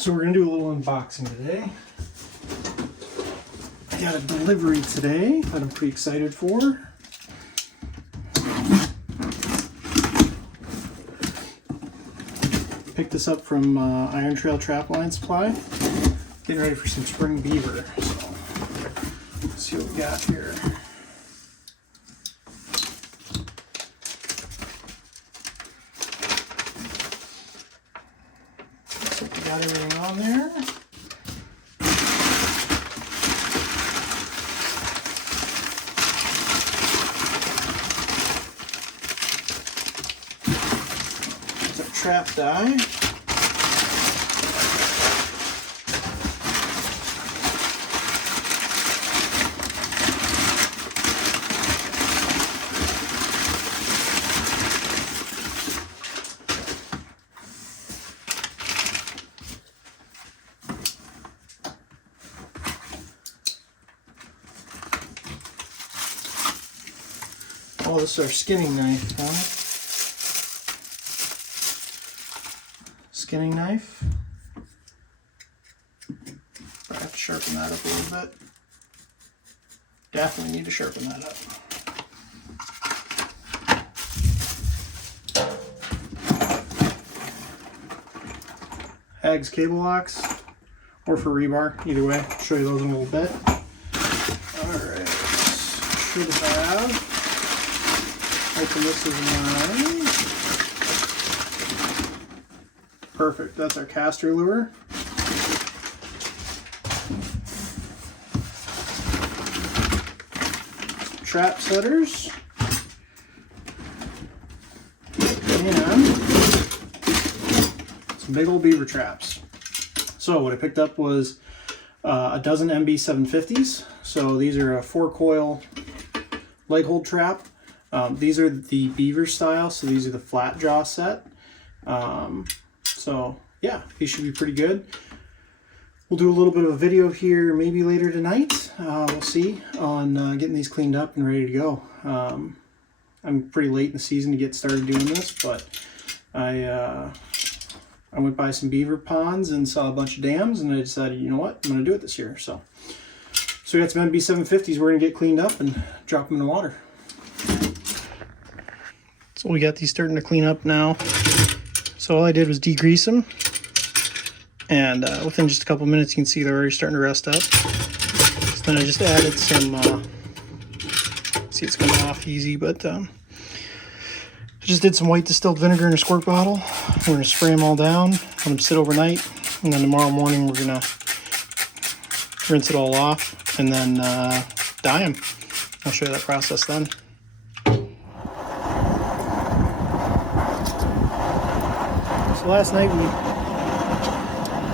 So we're gonna do a little unboxing today. I got a delivery today that I'm pretty excited for. Picked this up from Iron Trail Trap Line Supply. Getting ready for some spring beaver. So let's see what we got here. Looks like we got everything on there. It's a trap die. Oh, this is our skinning knife, huh? Skinning knife. I have to sharpen that up a little bit. Definitely need to sharpen that up. Hags cable locks, or for rebar, either way. I'll show you those in a little bit. Alright, should have. Open this as mine. Perfect, that's our caster lure. Trap setters. And some big old beaver traps. So what I picked up was a dozen MB 750s. So these are a 4-coil leg hold trap. These are the Beaver style, so these are the flat jaw set. So yeah, these should be pretty good. We'll do a little bit of a video here maybe later tonight. We'll see on getting these cleaned up and ready to go. I'm pretty late in the season to get started doing this, but I went by some beaver ponds and saw a bunch of dams, and I decided, you know what, I'm going to do it this year. So we got some MB 750s we're going to get cleaned up and drop them in the water. So we got these starting to clean up now. So all I did was degrease them, and within just a couple minutes you can see they're already starting to rust up. So then I just added some, see it's coming off easy, but I just did some white distilled vinegar in a squirt bottle. We're going to spray them all down, let them sit overnight, and then tomorrow morning we're going to rinse it all off and then dye them. I'll show you that process then. So last night we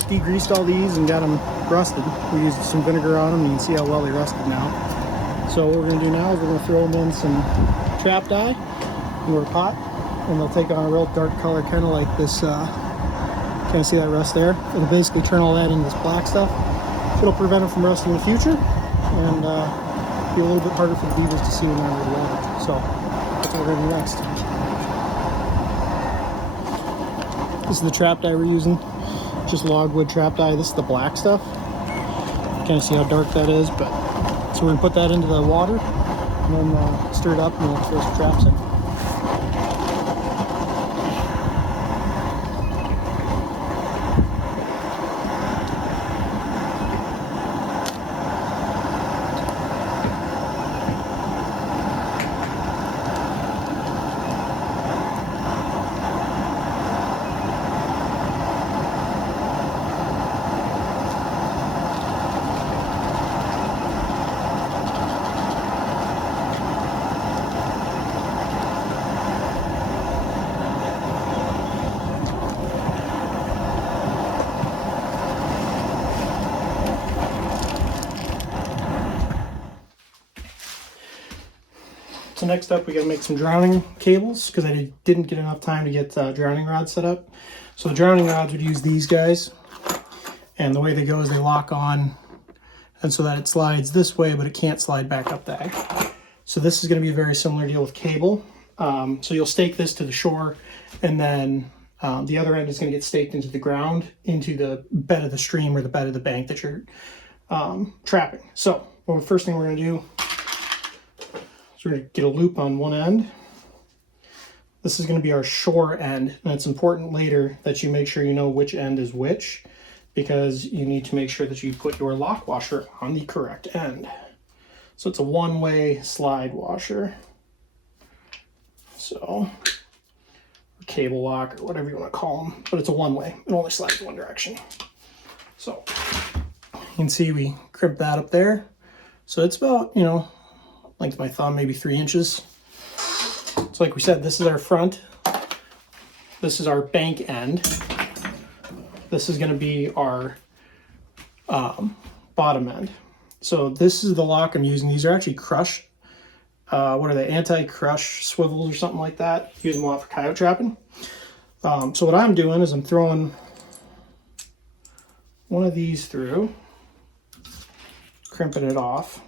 degreased all these and got them rusted. We used some vinegar on them, and you can see how well they rusted now. So what we're going to do now is we're going to throw them in some trap dye into a pot, and they'll take on a real dark color, kind of like this, kind of see that rust there? It'll basically turn all that into this black stuff. It'll prevent them from rusting in the future, and be a little bit harder for the beavers to see when they're under the water. So that's what we're going to do next. This is the trap dye we're using, just logwood trap dye. This is the black stuff. Kind of see how dark that is, but so we're gonna put that into the water and then stir it up, and we'll throw some traps in. So next up, we got to make some drowning cables, because I didn't get enough time to get drowning rods set up. So the drowning rods would use these guys, and the way they go is they lock on, and so that it slides this way, but it can't slide back up that. So this is going to be a very similar deal with cable. So you'll stake this to the shore, and then The other end is going to get staked into the ground, into the bed of the stream or the bed of the bank that you're trapping. So, well, the first thing we're going to do is we're going to get a loop on one end. This is going to be our shore end, and it's important later that you make sure you know which end is which, because you need to make sure that you put your lock washer on the correct end. So it's a one-way slide washer. So, or cable lock, or whatever you want to call them, but it's a one-way. It only slides one direction. So you can see we crimp that up there. So it's about, you know, length of my thumb, maybe 3 inches. So like we said, this is our front. This is our bank end. This is going to be our bottom end. So this is the lock I'm using. These are actually crush. What are they? Anti-crush swivels or something like that. Use them a lot for coyote trapping. So what I'm doing is I'm throwing one of these through, crimping it off.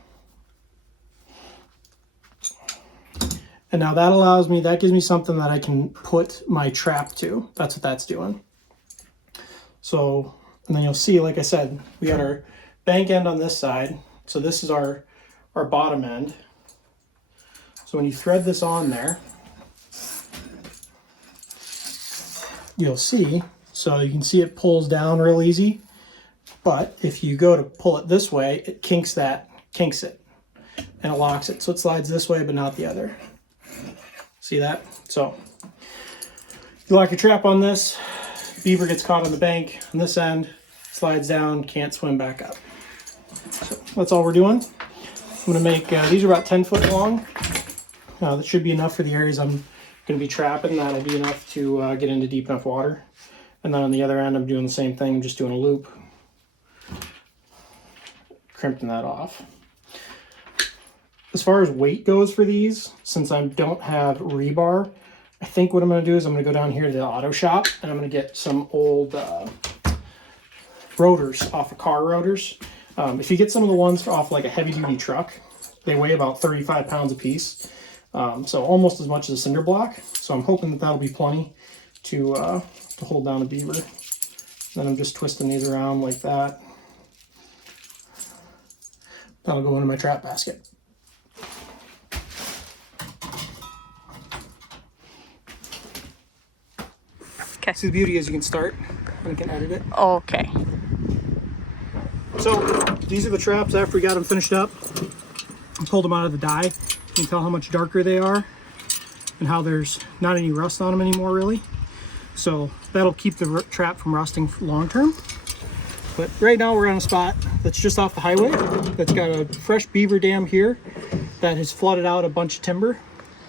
And now that allows me, that gives me something that I can put my trap to. That's what that's doing. So, and then you'll see, like I said, we got our bank end on this side. So this is our bottom end. So when you thread this on there, you'll see, so you can see it pulls down real easy. But if you go to pull it this way, it kinks it, and it locks it. So it slides this way, but not the other. See that? So you lock your trap on this, beaver gets caught on the bank on this end, slides down, can't swim back up. So that's all we're doing. I'm gonna make, these are about 10 foot long. That should be enough for the areas I'm gonna be trapping. That'll be enough to get into deep enough water. And then on the other end, I'm doing the same thing. I'm just doing a loop, crimping that off. As far as weight goes for these, since I don't have rebar, I think what I'm going to do is I'm going to go down here to the auto shop and I'm going to get some old rotors off of car rotors. If you get some of the ones off like a heavy duty truck, they weigh about 35 pounds a piece. So almost as much as a cinder block. So I'm hoping that that'll be plenty to hold down a beaver. Then I'm just twisting these around like that. That'll go into my trap basket. Okay. See, the beauty is you can start and you can edit it. Okay. So these are the traps after we got them finished up. I pulled them out of the dye. You can tell how much darker they are and how there's not any rust on them anymore, really. So that'll keep the trap from rusting long term. But right now we're on a spot that's just off the highway, that's got a fresh beaver dam here that has flooded out a bunch of timber.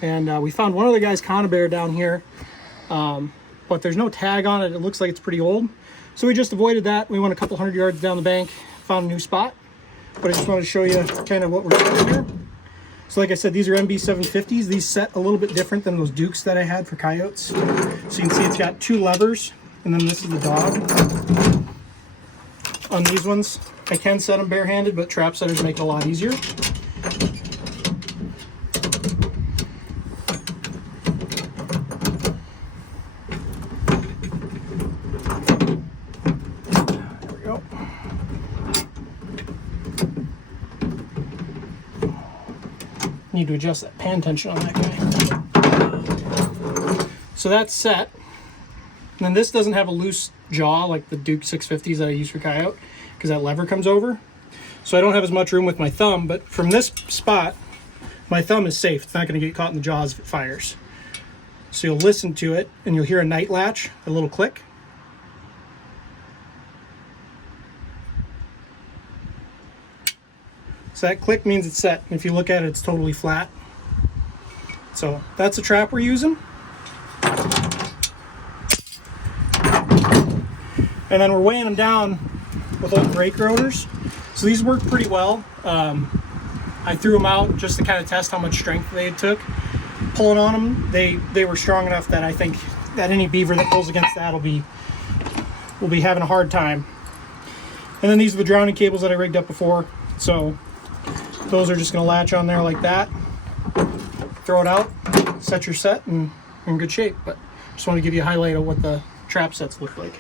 And we found one of the guy's conibear down here, but there's no tag on it. It looks like it's pretty old. So we just avoided that. We went a couple 100 yards down the bank, found a new spot. But I just wanted to show you kind of what we're doing here. So like I said, these are MB 750s. These set a little bit different than those Dukes that I had for coyotes. So you can see it's got 2 levers, and then this is the dog. On these ones, I can set them barehanded, but trap setters make it a lot easier. There we go. Need to adjust that pan tension on that guy. So that's set. And then this doesn't have a loose jaw like the Duke 650s that I use for coyote, because that lever comes over. So I don't have as much room with my thumb, but from this spot, my thumb is safe. It's not going to get caught in the jaws if it fires. So you'll listen to it, and you'll hear a night latch, a little click. So that click means it's set. And if you look at it, it's totally flat. So that's the trap we're using. And then we're weighing them down with old brake rotors. So these work pretty well. I threw them out just to kind of test how much strength they took. Pulling on them, they were strong enough that I think that any beaver that pulls against that will be having a hard time. And then these are the drowning cables that I rigged up before. So those are just going to latch on there like that. Throw it out, set your set, and you're in good shape. But just want to give you a highlight of what the trap sets look like.